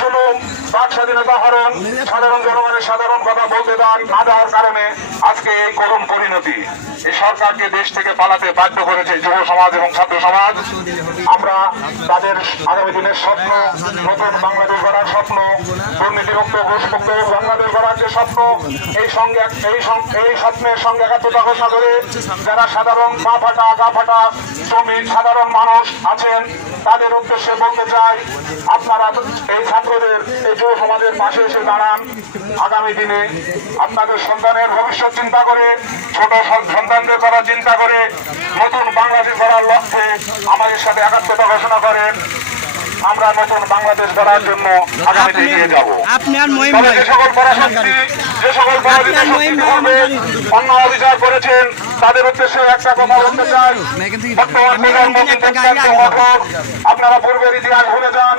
জুলুম, বাক স্বাধীনতা হরণ, সাধারণ জনগণের সাধারণ কথা বলতে না দেওয়ার কারণে আজকে এই করুণ পরিণতি। এই সরকারকে দেশ থেকে পালাতে বাধ্য করেছে যুব সমাজ এবং ছাত্র সমাজ। আমরা তাদের আগামী দিনের স্বপ্ন, নতুন বাংলাদেশ গড়ার স্বপ্ন, দুর্নীতিমুক্ত ঘুষমুক্ত বাংলাদেশ গড়ার যে স্বপ্ন, এই স্বপ্নের সঙ্গে একাত্মতা ঘোষণা করে যারা সাধারণ পা ফাটা গা ফাটা শ্রমিক সাধারণ মানুষ আছেন তাদের উদ্দেশ্যে বলতে চাই, আপনারা এই ছাত্রদের, এই যুব সমাজের পাশে এসে দাঁড়ান। আগামী দিনে আপনাদের সন্তানের ভবিষ্যৎ চিন্তা করে, ছোট সন্তানদের করার চিন্তা করে নতুন বাংলাদেশ গড়ার লক্ষ্যে আমাদের সাথে একাত্মতা ঘোষণা করেন। আমরা নতুন বাংলাদেশ গড়ার জন্য আগামীতে এগিয়ে যাব। যে সকল পরাশক্তি, যে সকল অন্যায় অবিচার করেছেন তাদের উদ্দেশ্যে একটা কথা বলতে চাই, বর্তমান প্রজন্ম আপনারা পূর্বের ইতিহাস ভুলে যান।